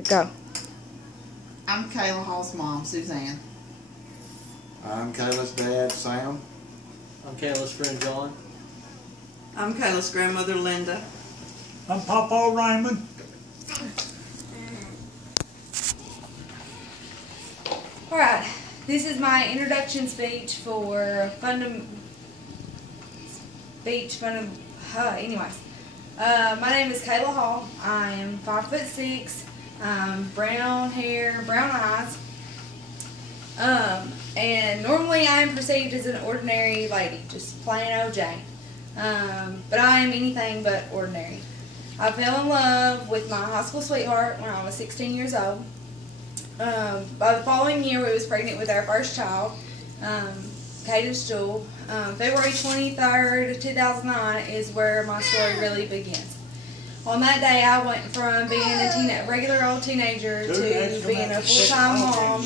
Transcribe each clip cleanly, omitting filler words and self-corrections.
Go. I'm Kayla Hall's mom, Suzanne. I'm Kayla's dad, Sam. I'm Kayla's friend, John. I'm Kayla's grandmother, Linda. I'm Papa Raymond. Alright, this is my introduction speech for anyways. My name is Kayla Hall. I am 5'6", brown hair, brown eyes. And normally I am perceived as an ordinary lady, just plain old Jane. But I am anything but ordinary. I fell in love with my high school sweetheart when I was 16 years old. By the following year, we was pregnant with our first child, Cadence Jewel. February 23rd, 2009 is where my story really begins. On that day, I went from being a regular old teenager to being a full-time mom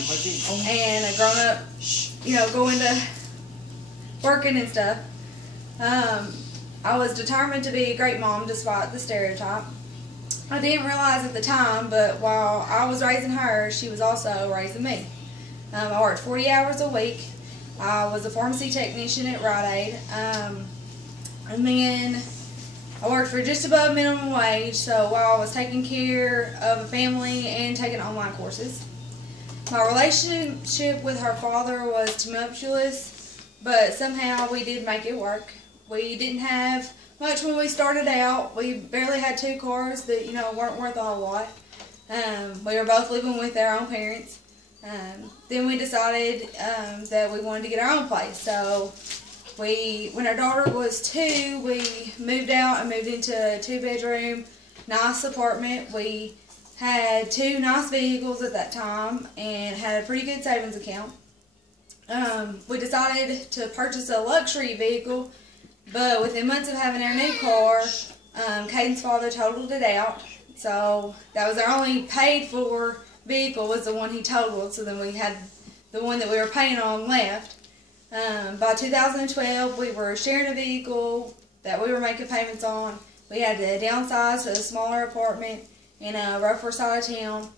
and a grown-up, going to working and stuff. I was determined to be a great mom despite the stereotype. I didn't realize at the time, but while I was raising her, she was also raising me. I worked 40 hours a week. I was a pharmacy technician at Rite Aid. And then I worked for just above minimum wage, so while I was taking care of a family and taking online courses. My relationship with her father was tumultuous, but somehow we did make it work. We didn't have much when we started out. We barely had 2 cars that, weren't worth a whole lot. We were both living with our own parents. Then we decided that we wanted to get our own place. So when our daughter was 2, we moved out and moved into a 2-bedroom, nice apartment. We had 2 nice vehicles at that time and had a pretty good savings account. We decided to purchase a luxury vehicle, but within months of having our new car, Caden's father totaled it out. So that was our only paid for vehicle, was the one he totaled. So then we had the one that we were paying on left. By 2012, we were sharing a vehicle that we were making payments on. We had to downsize to a smaller apartment in a rougher side of town.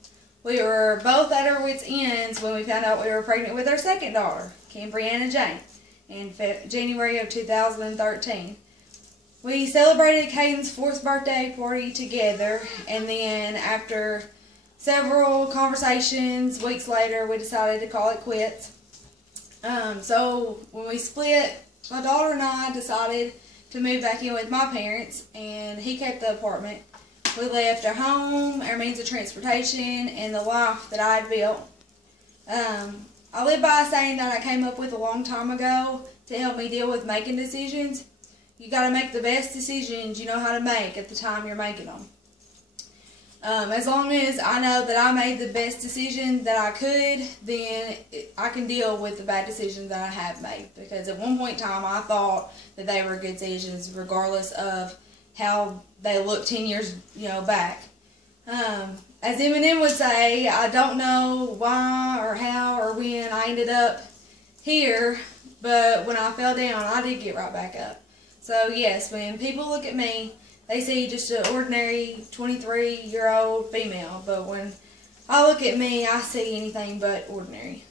We were both at our wits' ends when we found out we were pregnant with our second daughter, Brianna Jane, in January of 2013. We celebrated Caden's 4th birthday party together, and then after several conversations, weeks later, we decided to call it quits. So when we split, my daughter and I decided to move back in with my parents, and he kept the apartment. We left our home, our means of transportation, and the life that I had built. I live by a saying that I came up with a long time ago to help me deal with making decisions. You got to make the best decisions you know how to make at the time you're making them. As long as I know that I made the best decision that I could, then I can deal with the bad decisions that I have made. Because at one point in time, I thought that they were good decisions, regardless of how they look 10 years, back. As Eminem would say, I don't know why or how or when I ended up here, but when I fell down, I did get right back up. So yes, when people look at me, they see just an ordinary 23-year-old female, but when I look at me, I see anything but ordinary.